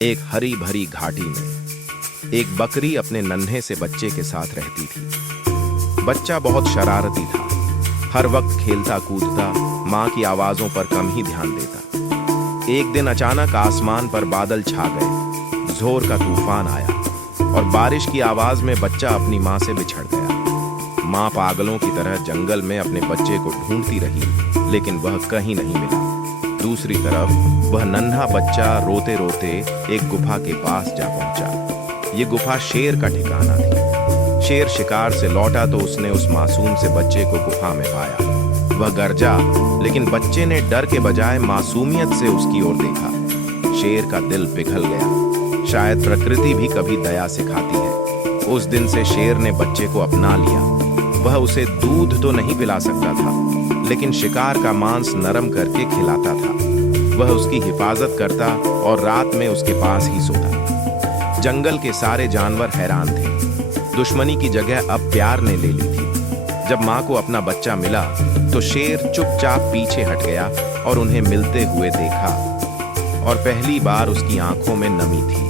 एक हरी भरी घाटी में एक बकरी अपने नन्हे से बच्चे के साथ रहती थी। बच्चा बहुत शरारती था, हर वक्त खेलता कूदता, माँ की आवाजों पर कम ही ध्यान देता। एक दिन अचानक आसमान पर बादल छा गए, जोर का तूफान आया और बारिश की आवाज में बच्चा अपनी माँ से बिछड़ गया। माँ पागलों की तरह जंगल में अपने बच्चे को ढूंढती रही, लेकिन वह कहीं नहीं मिला। दूसरी तरफ वह नन्हा बच्चा रोते रोते एक गुफा के पास जा पहुंचा। ये गुफा शेर का ठिकाना थी। शेर शिकार से लौटा तो उसने उस मासूम से बच्चे को गुफा में पाया। वह गरजा, लेकिन बच्चे ने डर के बजाय मासूमियत से उसकी ओर देखा। शेर का दिल पिघल गया। शायद प्रकृति भी कभी दया सिखाती है। उस दिन से शेर ने बच्चे को अपना लिया। वह उसे दूध तो नहीं पिला सकता था, लेकिन शिकार का मांस नरम करके खिलाता था। वह उसकी हिफाजत करता और रात में उसके पास ही सोता। जंगल के सारे जानवर हैरान थे। दुश्मनी की जगह अब प्यार ने ले ली थी। जब माँ को अपना बच्चा मिला तो शेर चुपचाप पीछे हट गया और उन्हें मिलते हुए देखा, और पहली बार उसकी आंखों में नमी थी।